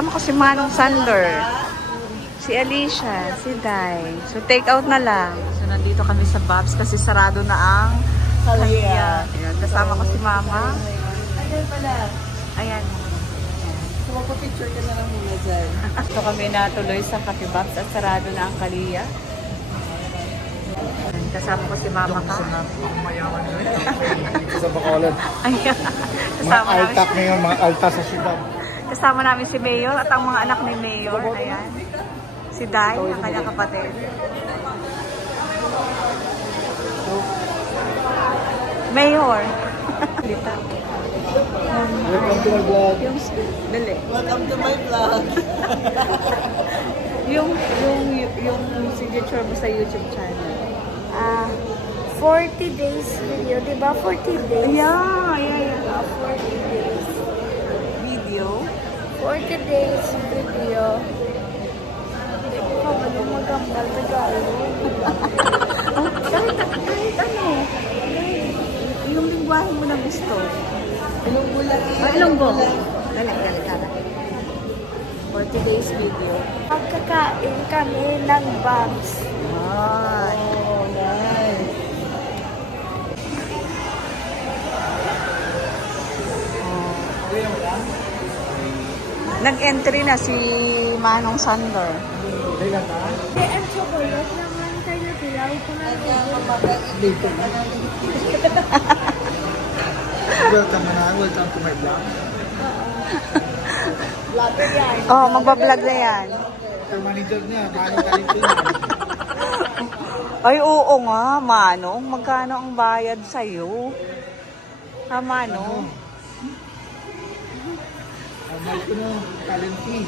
Kasama ko si Manong Sander, si Alicia, si Dai. So, take out na lang. So, nandito kami sa Bob's kasi sarado na ang Kalia. Ayan, kasama ko si Mama. Ayan pala. Ayan. So, magpa-picture ka na lang muna dyan. So, kami natuloy sa Cafe Bob's at sarado na ang Kalia. Kasama ko si Mama ka. Sa Bacolod. Ayan. Mga altak ngayon, mga alta sa siyudad. Kasama namin si Mayor at ang mga anak ni Mayor. Ayan. Si Dai, ang kanyang kapatid. Mayor. Welcome to my vlog. Dali. Welcome to my vlog. yung signature mo sa YouTube channel. 40 days video, diba? 40 days. Yeah. 40 days. Video. 40 days video. Ano magambal na gano'n? Kahit ano. Yung lingwahe mo na gusto. Ilonggo lang. Ilonggo. Dali. 40 days video. Magkakain kami ng Bob's. Oh, nice. Nag-entry na si Manong Sander. Eh, ang chocolate naman kayo tilaw ko na. Welcome to my vlog. Vlogger yan. Oh, magbablog na yan. Yung manager niya, paano ganito yun? Ay, oo nga, Manong. Magkano ang bayad sa'yo? Ha, Manong? Mahal ko ng talent fee.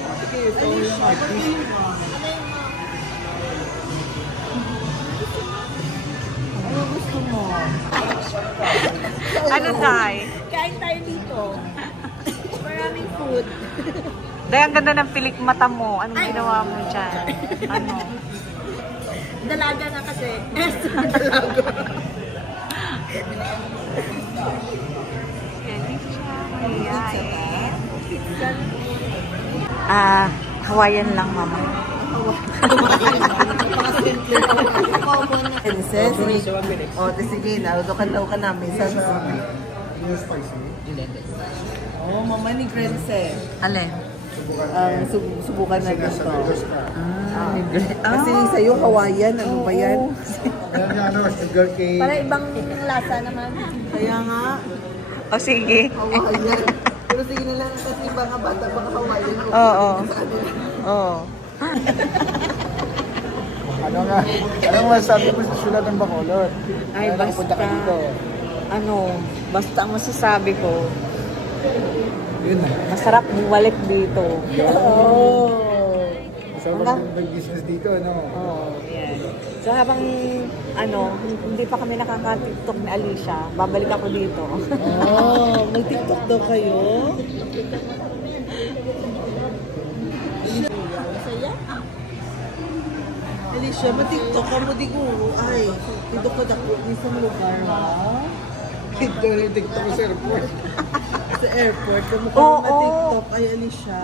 Sige, ito yung artist. Ano gusto mo? Ano, Day? Kain tayo dito. Maraming food. Day, ang ganda ng pilik mata mo. Anong ginawa mo dyan? Ano? Dalaga na kasi. Hawaiian lang, Mama. Princess? O, sige na. Udokan-daw ka namin. Yung spicy. Oh, mama ni Princess. Alin? Subukan na dito. Kasi sa'yo, Hawaiian. Ano ba yan? Ano, sugar cake. Para ibang lasa naman. Kaya nga, O, sige. Hawaiian. Pero sige na lang kasi mga bata, baka Hawaiian. Oo. Oo. Ano masasabi mo sa sulat ng Bacolod? Ay, Ano, punta ka dito? Basta ang masasabi ko, Yun na. masarap bumalik dito. Oh. Masarap mag-business dito, ano? Oo, yan. So habang, hindi pa kami nakaka-TikTok ni Alicia, babalik ako dito. Oh, mag-TikTok daw kayo? Alicia, mag-TikTok ka mo diguro. Ay, dito ko dako ni sa lugar, ha? Ito na yung TikTok sa airport. Sa airport, kamo ka Oo. mag-TikTok. Ay, Alicia?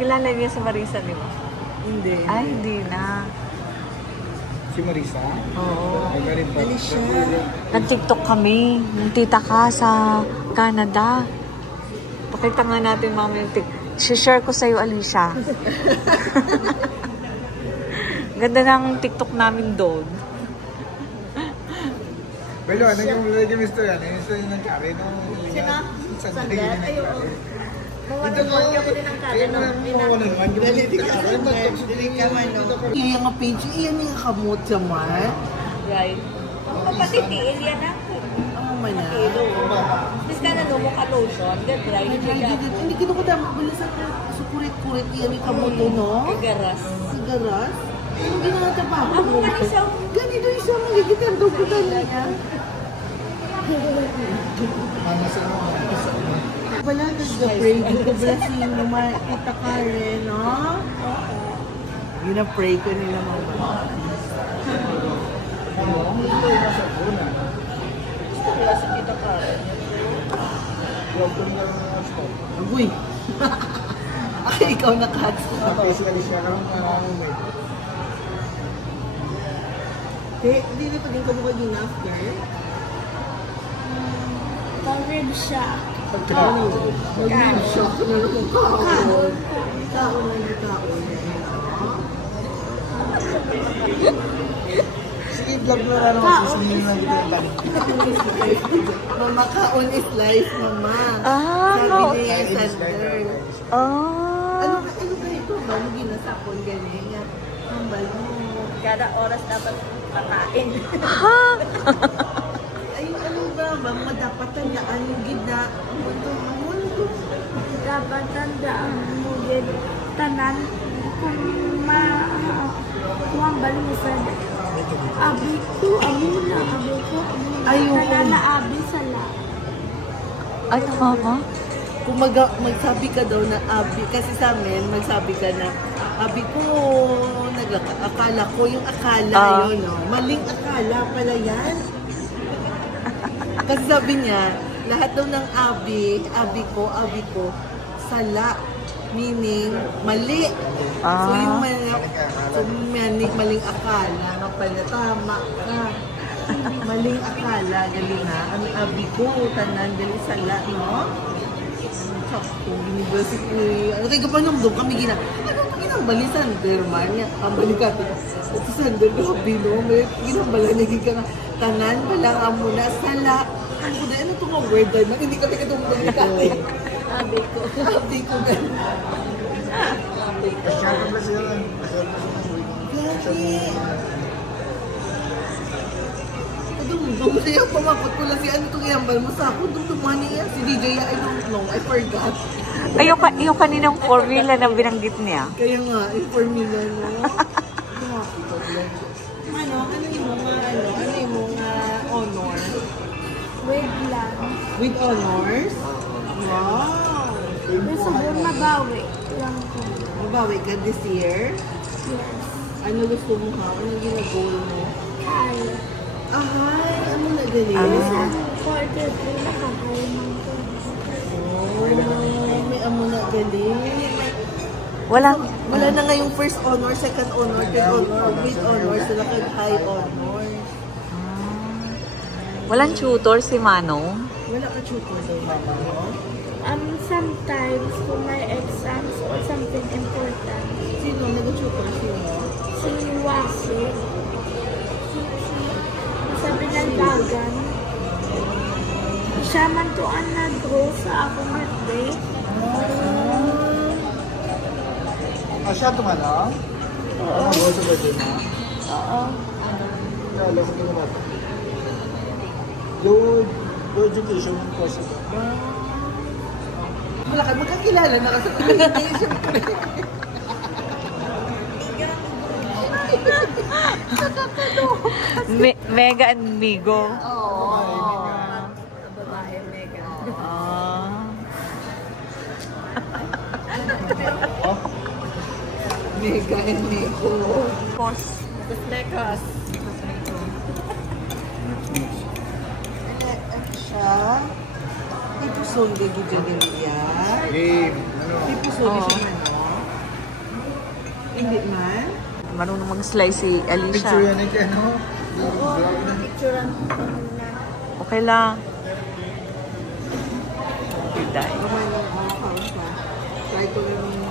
Kilala niya sa Marisa, di ba? Hindi. Ay, hindi na. Si Marisa? Oo. Ay, galit ba? Alicia. Nag-TikTok kami, yung tita ka sa Canada. Pakita nga natin, mama, yung TikTok. share ko sa'yo, Alicia. Ganda ng TikTok namin doon. Pero ano yung lagi mister yan? Yung mister ng Karen? Sino? Sander? Ay, oo. Ito mo, Mawanan ko din ang Karen. Iya nga page, iya nga kamot sa mar. Right. Kapatid ni Elia na. Ang mana. Bis ka na lumukha lotion. Get dry. Hindi kino ko damo bala sa kurit-kurit iya ni kamot no. Garas. Sigaras. Ano ginata pa? Ako nga isang Ganito isa mo gigitan do ko talaga. Wala ka sa pray ko blessing mo kita Karen, no? Gina-pray ko nila mama. Uy! Ay, ikaw na cats. Ako, si Alicia, karong maraming may. Hindi na pa din ka mukha din after. Pag-rib siya. Mag-rib shock na naman kaon. Kaon lang yung kaon. Sige, vlog mo na naman. Sisingin lang dito yung tanik. Mama, kaon is life, mama. Ah, Sabi niya yung Sander. Ah. Ano ba ito ba? Nung ginasapon ganyan. Ang balo. Kada oras dapat pakain. Ha? Ay, ano ba? Mga dapat tandaan yung gina. Mundo. Dapat tandaan mo din tanan kung kung ang balo mo sa abi ko, amuna. Ayun. Tanan na abi sa la. Ay, mama. Kung magsabi ka daw na abi, kasi sa amin, magsabi ka na abi ko, akala ko, yung akala yun, no? Maling akala pala yan. Kasi sabi niya, lahat daw ng abi ko, sala. Meaning, mali. So yung maling akala, nga pala, tama ka. Maling akala, galing ha. Ang abi ko, tanan, galing sala, no? Sakto, university. Ano kayo pa nung doon kami ano ginambali Sander man niya? Ang balikati. Ito Sander, grabe no? May ginambala, naging ka nga, tanan, walang amuna, sala. Ano na, ano itong word dahil man? Hindi kami katong balikati. Abi ko ganun. Masyado ba sila? Masyado ba sila? Grabe. Masaya pamakot ko lang si ano itong iyambal mo sa ako. Dumani yan. Si DJ, I don't know. I forgot. Ay, yung kaninang formula na binanggit niya. Kaya nga, yung formula, no? Ano yung mga honor? Wait lang. With honors? Wow! Gusto ko mabawi lang ko. Mabawi ka this year? Yes. Ano gusto mo ha? Ano ginagol mo? Ay. Ay, ano na galing? Sa quarter 3 nakakaiman ko. Oh, may amo na galing. Wala na nga yung first honor, second honor, third honor, mid honor, sila kag high honor. Walang tutor si Manong. Wala ka tutor daw, mama mo? Sometimes kung may exams or something important, Sino? Nag-tutor sino? si Wasi, sabi ng dagan, siya man to ang nag-grow sa akong birthday. Siya tumala? Oo. Ano sa birthday mo? Oo. Kala ko ginawa. Low education ng course ito. Wala ka, magkakilala na kasi pinag-ibig siyempre. Mega and Migo. Oo. Babae, mega. Mega and Mego. Pos. Megas. Ano siya? Ito sonde gidya. Game. Ano? Ito sonde siya ano? Hindi man? Marunong mag-slice si Picture Alicia. yan eh, ano? Picture ang na. Okay lang. Piday. Kamay ng account ka. Try ko rin yung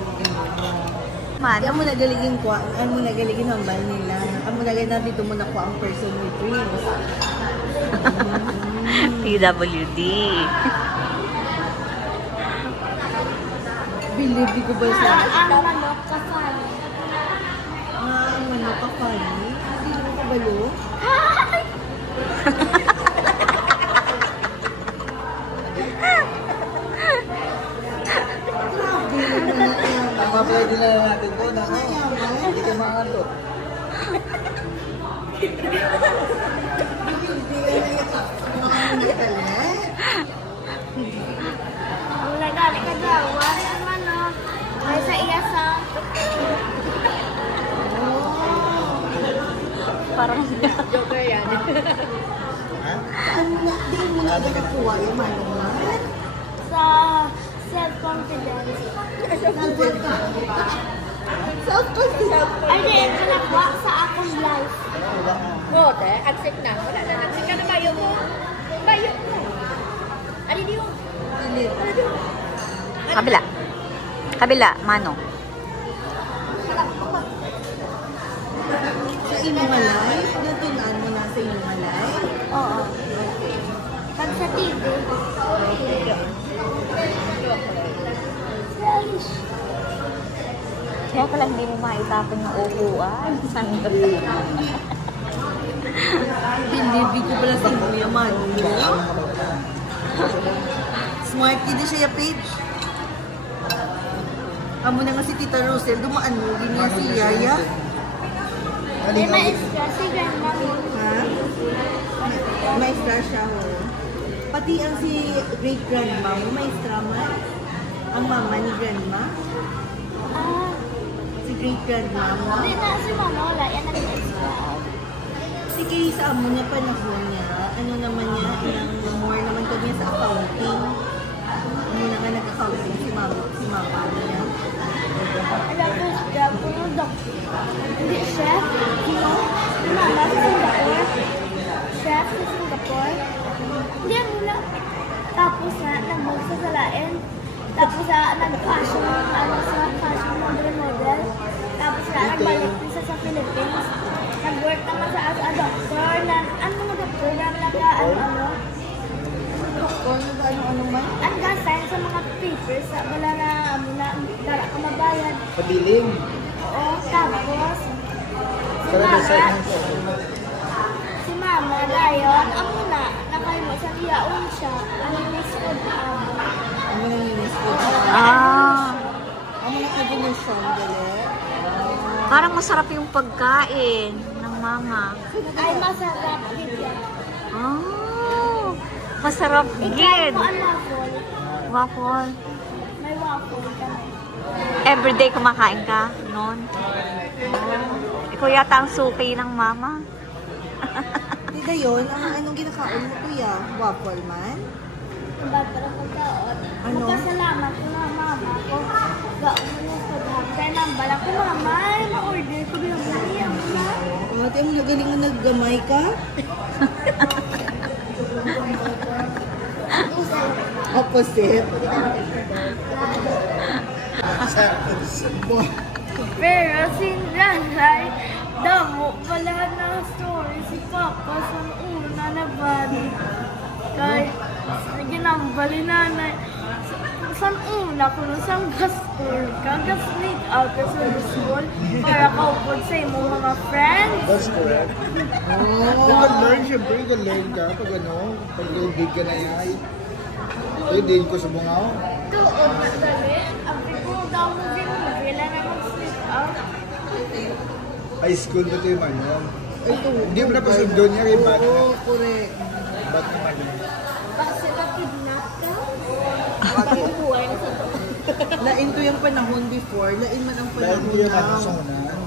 Man, Amo na galigin ko, amo na galigin hambal nila. Amo na galigin na dito mo na ko ang person with dreams. PWD. Believe di ko ba sa... Ang manok kasal. Ang manok ka funny? Hindi mo ka balo? Grabe naman yan. Tama-play din na natin ko na hindi ka makanto. Ang lagali ka daw. Wala manok. Ay sa iya sa... Parang Joker yan. Di mo na nakakuha yung manok na? Sa Self-confidence. Self-confidence. Ay, di, kanakwa sa akong life. Bote, agsik na. Wala na nagsik ka na bayo mo. Bayo mo. Alin yung? Kabila. Kabila, mano. Sa inumalay? Natulaan mo na sa inumalay? Oo. Pag sa TV. Relish. Kaya pala hindi mo maitapon ng upuan. Sandal. Hindi ko pala sa Kuya Manu. Smart kid siya yung page. Amo na nga si Tita Rosel, dumaan mo, niya si Yaya. May maestra si grandma. Ha? Maestra siya, ho. Pati ang si great-grandma mo, maestra man. Ang mama ni grandma. Ah, Si great-grandma mo. hindi na si mama wala. Yan ang maestra. Sige, sa amo niya panahon niya, ano naman niya, yung more naman to niya sa accounting. Muna nga nag-accounting si mama niya. Alam ko, job ko ng doctor. Hindi, chef. Si mama sa Singapore. Chef sa Singapore. Hindi, mula. Tapos na, nag-bulsa sa lain. Tapos na, nag-fashion, sa fashion model. Tapos na, nagbalik din sa Philippines. Nag-work naman sa as a doctor. Ano mga doctor? Ano? Doktor, ano man. Ang gasayan sa mga papers. Wala na, dara ka mabayad. Pabiling. Oo, tapos, Para design si mama, dayon, ang muna, nakaimo sa liyaon siya, ang miss ko Ang mga ninis ko. Ah, Ang mga combination, gali. parang masarap yung pagkain ng mama. ay masarap bigyan. Oh, masarap Ikaw gid. mo ang waffle. Waffle. May waffle kami. Everyday kumakain ka noon? Oh. Ikaw yata ang suki ng mama. Tita yun, anong ginakaon mo kuya? Waffle man? Ang batarang pagkaon. Ano? Magpasalamat ko na mama ko. Gaon mo yung pagkaon. Kaya nang bala ko mama, ay ma-order ko binabali ang na. Ate, ang nagaling mo naggamay ka? Opposite. Pero si nanay, damo pala ng story si Papa sa una na bali. Kaya ginambal ni nanay. Sa una ko nung sa school ka, sneak out ka sa school para kaupod sa imong mga friends. That's correct. You can learn, syempre, you can learn ka pag pag big ka na yan. Ay, din ko sa bungaw. Doon na dali, ang bigong daw mo ginubila na mag-sneak out. High school na ito yung ano. Ito. Hindi mo na pasundo niya kay Bat. Oo, correct. Bat naman yun. Baka sila kidnap ka? Pag-ubuhay na sa to. Lain to yung panahon before, lain man ang Dahil panahon hindi yung now. manusunan.